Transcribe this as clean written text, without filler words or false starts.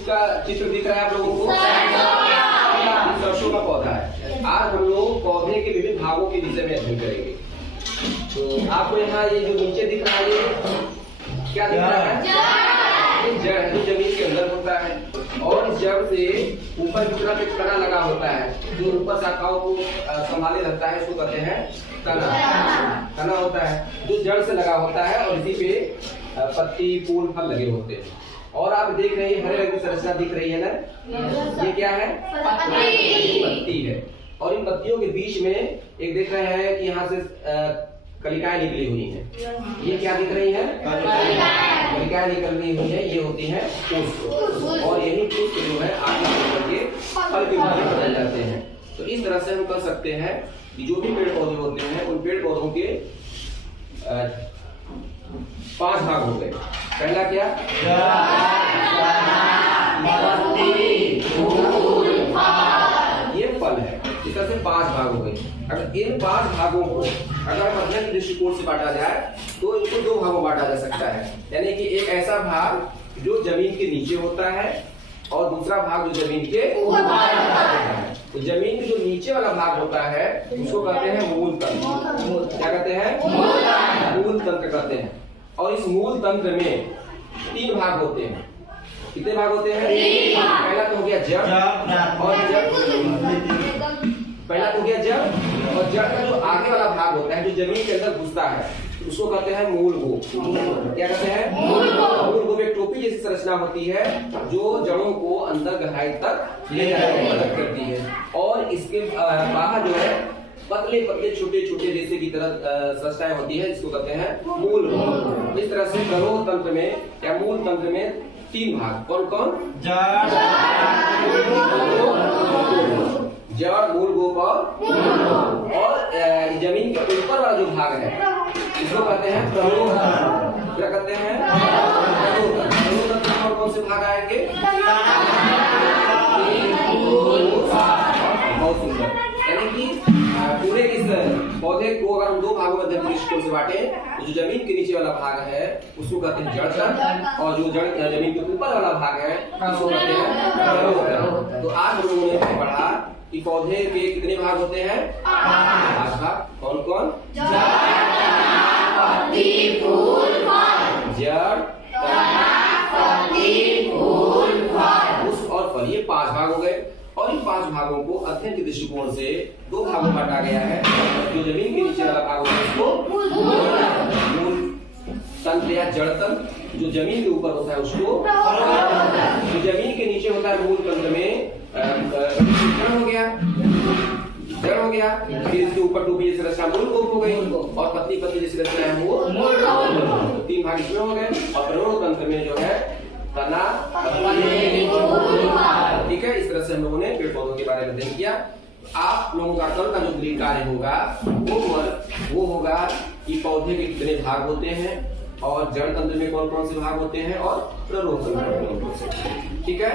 किसका चित्र दिख रहा है आप लोगों को? सरसों का पौधा है। आज हम लोग पौधे के विभिन्न भागों के विषय में अध्ययन करेंगे। तो आपको यहाँ ये जो नीचे दिख रहा है, ये क्या दिख रहा है? ये जड़ है जो जमीन के अंदर होता है, और इस जड़ से ऊपर की तरफ एक तना लगा होता है जो ऊपर शाखाओं को संभाले रखता है, इसको कहते हैं तना। तना होता है जो जड़ से लगा होता है और इसी पे पत्ती फूल फल लगे होते हैं। और आप देख रहे हैं हरे रंग की संरचना दिख रही है ना, ये क्या है? पत्ती है। और इन पत्तियों के बीच में एक देख रहे हैं कि यहाँ से कलिकाएं निकली हुई हैं। ये क्या दिख रही है? कलिकाएं निकली हुई है, ये होती है पुष्प। और यही पुष्प जो है आगे करके फल के रूप में बदल जाते हैं। तो इस तरह से हम कर सकते हैं कि जो भी पेड़ पौधे होते हैं उन पेड़ पौधों के 5 भाग हो गए। पहला क्या? ये फल है। इस तरह से 5 भाग हो गए। अगर इन 5 भागों को अगर हम अध्ययन के दृष्टिकोण से बांटा जाए तो इनको 2 भागों में बांटा जा सकता है। यानी कि एक ऐसा भाग जो जमीन के नीचे होता है और दूसरा भाग जो जमीन के ऊपर होता है। तो जमीन के जो नीचे वाला भाग होता है उसको कहते हैं मूल तंत्र। क्या कहते हैं? मूल तंत्र कहते हैं। और इस मूल तंत्र में 3 भाग होते हैं। कितने भाग होते हैं? पहला तो हो गया जड़, और पहला तो हो गया जड़, और जड़ का जो आगे वाला भाग होता है जो जमीन के अंदर घुसता है उसको कहते हैं मूल गोप। क्या कहते हैं? मूल गोप एक टोपी जैसी संरचना होती है जो जड़ों को अंदर गहराई तक ले जाने में मदद करती है। और इसके बाहर जो है पतले पतले छोटे छोटे रेशे की तरह संरचनाएं होती है, जिसको कहते हैं मूल गोप। इस तरह से प्ररोह तंत्र में या मूल तंत्र में 3 भाग। कौन कौन? जड़, मूल गोप और जमीन के ऊपर वाला जो भाग है इसको कहते हैं प्ररोह तंत्र। क्या कहते हैं? प्ररोह तंत्र में कौन से भाग आएंगे? बहुत सुंदर। यानी कि पूरे इस पौधे को अगर हम 2 भागों में अध्ययन दृष्टिकोण से बांटे तो जो जमीन के नीचे वाला भाग है उसको कहते हैं जड़ तंत्र, और जो जड़ जमीन के ऊपर वाला भाग है उसको कहते हैं प्ररोह तंत्र। तो आज हम लोगों ने पढ़ा कि पौधे के कितने भाग होते हैं? 5 भाग। कौन कौन? जड़, पुष्प और फल। ये 5 भाग हो गए। और इन 5 भागों को अध्ययन के दृष्टिकोण से 2 भागों में बांटा गया है। जो जमीन के नीचे वाला भाग होता है उसको मूल तंत्र या जड़ तंत्र, जो जमीन के ऊपर होता है उसको जो जमीन के नीचे होता है मूल तंत्र में जड़ हो गया, फिर इसके ऊपर टोपी जैसी रचना मूल गोप हो गई, और पत्ती पत्ती जैसी रचना है वो मूल गोप। 3 भाग इसमें हो गए। और प्ररोह तंत्र में जो है तना, ठीक है। इस तरह से हम लोगों ने पेड़ पौधों के बारे में अध्ययन किया। आप लोगों का कल का जो गृह कार्य होगा वो होगा कि पौधे के कितने भाग होते हैं, और जड़ तंत्र में कौन कौन से भाग होते हैं, और प्ररोह तंत्र में कौन कौन से। ठीक है।